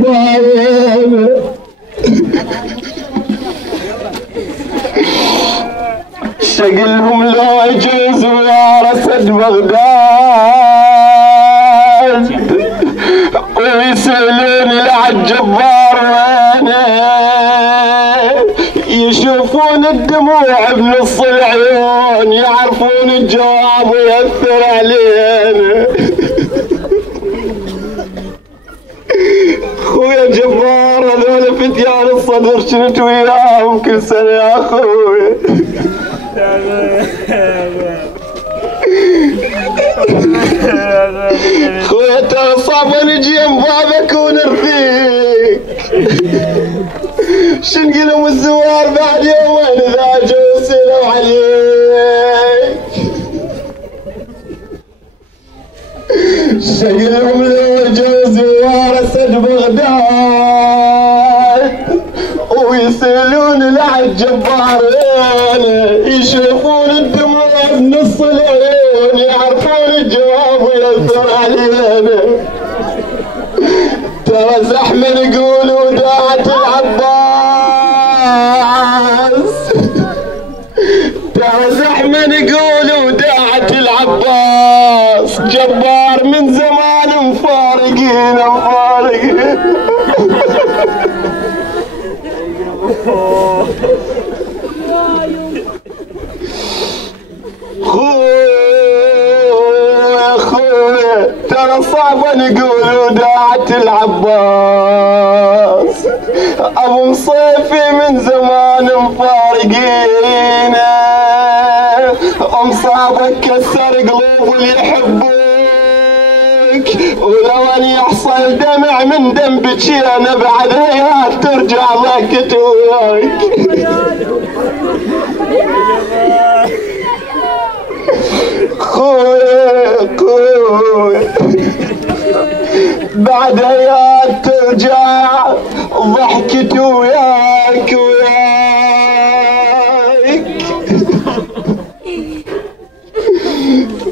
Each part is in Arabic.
الجبار شقلهم لو يجوزوا يا رصد بغداد ويسألون العالجبار وينه يشوفون الدموع بنص العيون يعرفون الجواب ويأثر علينا خويا جبار هذول فتيان الصدر شنت وياهم كل سنة يا خويا خويا ترى صعب نجي بابك ونرثيك شنقلهم الزوار بعد يومين اذا جو سلوا عليك شقلهم لو جو زوار اسد بغداد ويسألون العالجبارين يشوفون الدموع بنص العيون يعرفون الجواب ويأثر علينا ترى زحمة يقولوا داعة العباس ترى زحمة يقولوا داعة العباس جبار من زمان مفارقين خويا ترى صعبة نقولوا داعة العباس ابو مصيفي من زمان مفارقين مصابك كسر قلوب اللي يحبوك ولو ان يحصل دمع من دنبك انا بعد هيهات ترجع ضحكت وياك خويا بعد هيهات ترجع ضحكت وياك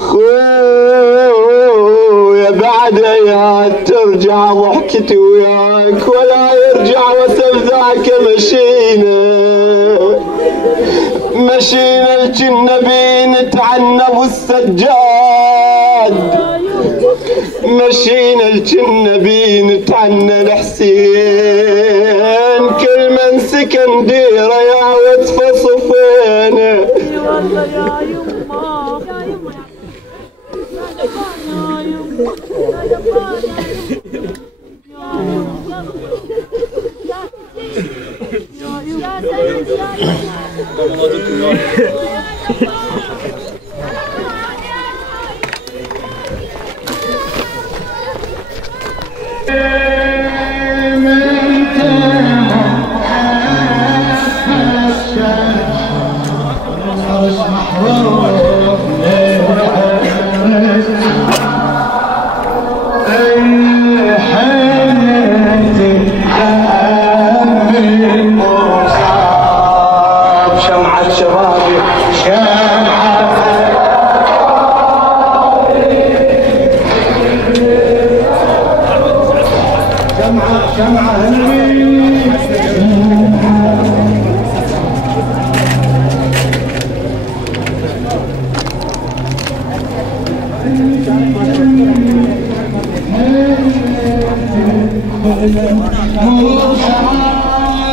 خويا بعد هيهات ترجع ضحكت وياك ولا يرجع وسل ذاك مشينا الجنبي نتعنب السجاد مشينا الجنبي نتعنى الحسين كل من سكن ديره يا وصفه صفينه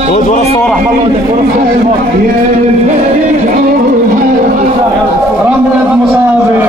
ود ورا الصور رحم الله ودك ورا الصور رملة مصابي